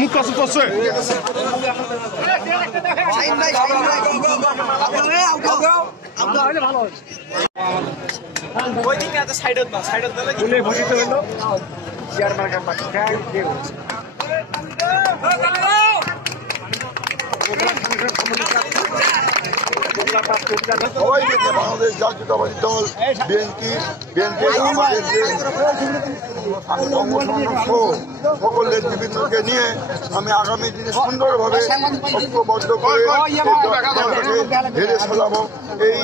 মুখ কাছে করছে ওই দিকে আছে সাইডত না সাইডত দিলে গুলে ভরিত হলো চেয়ার মার্কার পাশে ট্যাগ দিয়ে সবাই মিলে বাংলাদেশ জাতীয়তাবাদী দল বিএনপি সকল নেতৃবৃন্দকে নিয়ে আমি আগামী দিনে সুন্দরভাবে ঐক্যবদ্ধ করে হেরে ফেলাবো এই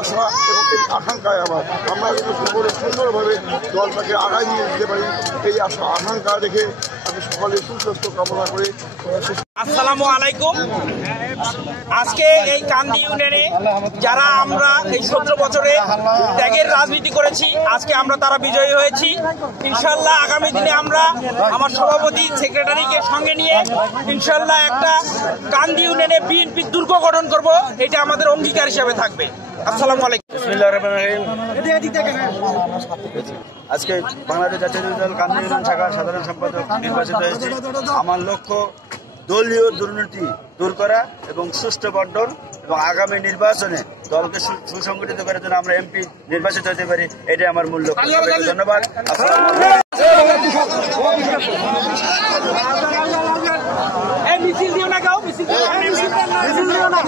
আশা এবং এই আকাঙ্ক্ষায় আমরা যদি সুন্দরভাবে দলটাকে আগায় নিয়ে যেতে পারি এই আশা আকাঙ্ক্ষা রেখে আমি সকলে সুস্বাস্থ্য কামনা করে। আসসালামু আলাইকুম। আজকে এই কান্দি ইউনিয়নে যারা আমরা এই 17 বছরে ত্যাগের রাজনীতি করেছি, আজকে আমরা তারা বিজয়ী হয়েছি। ইনশাল্লাহ আগামী দিনে আমরা আমার সভাপতি সেক্রেটারিকে সঙ্গে নিয়ে ইনশাল্লাহ একটা কান্দি ইউনিয়নে বিএনপি দুর্গ গঠন করব, এটা আমাদের অঙ্গীকার হিসাবে থাকবে। আসসালামু আলাইকুম। আজকে বাংলাদেশ জাতীয় দল কান্দি ইউনিয়ন শাখার সাধারণ সম্পাদক নির্বাচিত হয়েছে। আমার লক্ষ্য দলীয় দুর্নীতি দূর করা এবং সুষ্ঠু বন্টন এবং আগামী নির্বাচনে দলকে সুসংগঠিত করার জন্য আমরা এমপি নির্বাচিত হতে পারি, এটাই আমার মূল লক্ষ্য। ধন্যবাদ। মিছিল দিও না, গাও মিছিল দিও না।